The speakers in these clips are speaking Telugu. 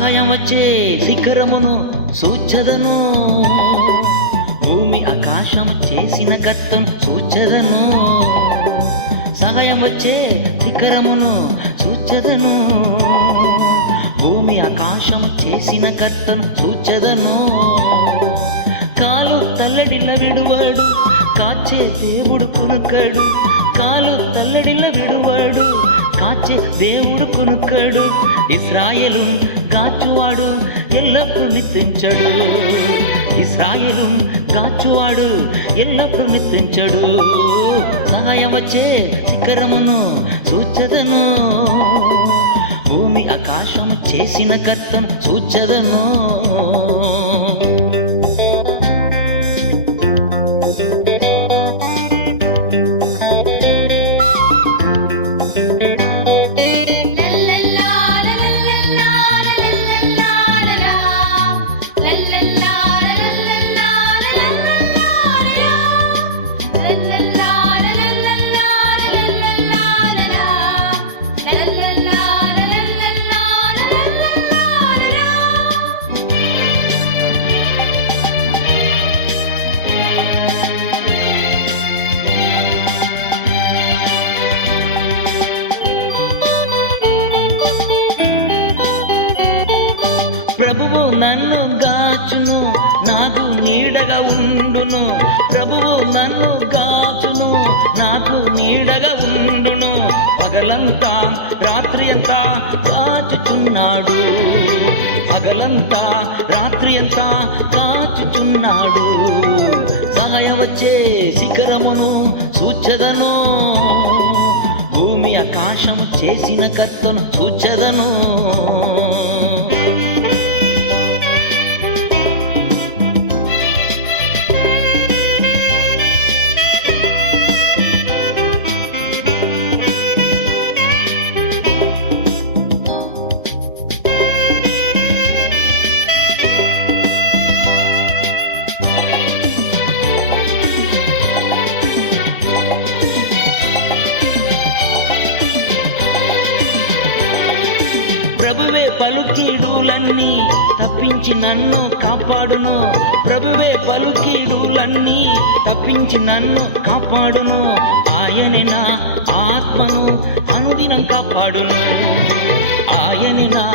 సహాయం వచ్చే శిఖరమును సూచదను, భూమి ఆకాశము చేసిన కర్తను సూచదను. సహాయం వచ్చే శిఖరమును సూచదను, భూమి ఆకాశము చేసిన కర్తను సూచదను. కాలు తల్లడిల్ల విడువాడు, కాచే దేవుడు కొనుక్కడు. కాలు తల్లడిల్ల విడువాడు, కాచే దేవుడు కొనుక్కడు. ఇశ్రాయేలు గాచువాడు ఎల్లప్పుడు నిద్రించడు. ఇశ్రాయేలు గాచువాడు ఎల్లప్పుడు నిద్రించడు. సహాయం వచ్చే శిఖరమును సూచదను, భూమి ఆకాశము చేసిన కర్తను సూచదను. ప్రభువు నన్ను గాచును, నాకు నీడగా ఉండును. ప్రభువు నన్ను గాచును, నాకు నీడగా ఉండును. పగలంతా రాత్రి అంతా కాచుచున్నాడు. పగలంతా రాత్రి అంతా కాచుచున్నాడు. సహాయం వచ్చే శిఖరమును సూచదను, భూమి ఆకాశము చేసిన కర్తను సూచదను. ప్రభువే పలుకీడులన్నీ తప్పించి నన్ను కాపాడును. ప్రభువే పలుకీడులన్నీ తప్పించి నన్ను కాపాడును. ఆయనే నా ఆత్మను అనుదినం కాపాడును. ఆయనే నా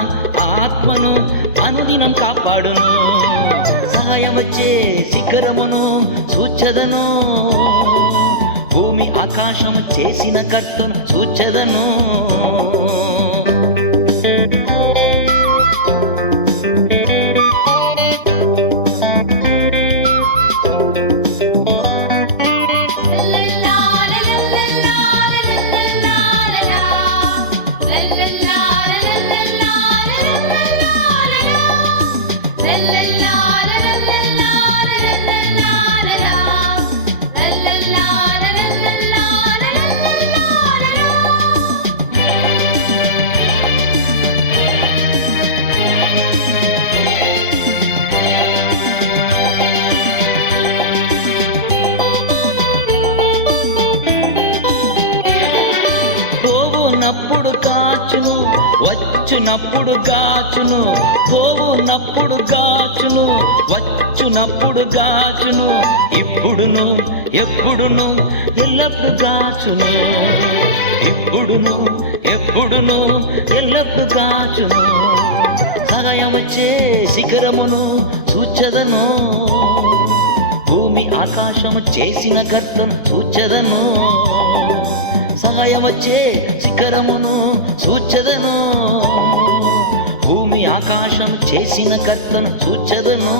ఆత్మను అనుదినం కాపాడును. సహాయం వచ్చే శిఖరమును సూచదను, భూమి ఆకాశము చేసిన కర్తను సూచదను. పోవునప్పుడు కాచును, వచ్చునప్పుడు గాచును. పోవునప్పుడు గాచును, వచ్చునప్పుడు గాచును. ఇప్పుడును ఎప్పుడును ఎల్లప్పుడు గాచును. ఇప్పుడును ఎప్పుడును ఎల్లప్పుడు గాచును. సహాయం వచ్చే శిఖరమును సూచదను, భూమి ఆకాశము చేసిన కర్తను సూచదను. సహాయం వచ్చే శిఖరమును సూచదను, భూమి ఆకాశం చేసిన కర్తను సూచదను.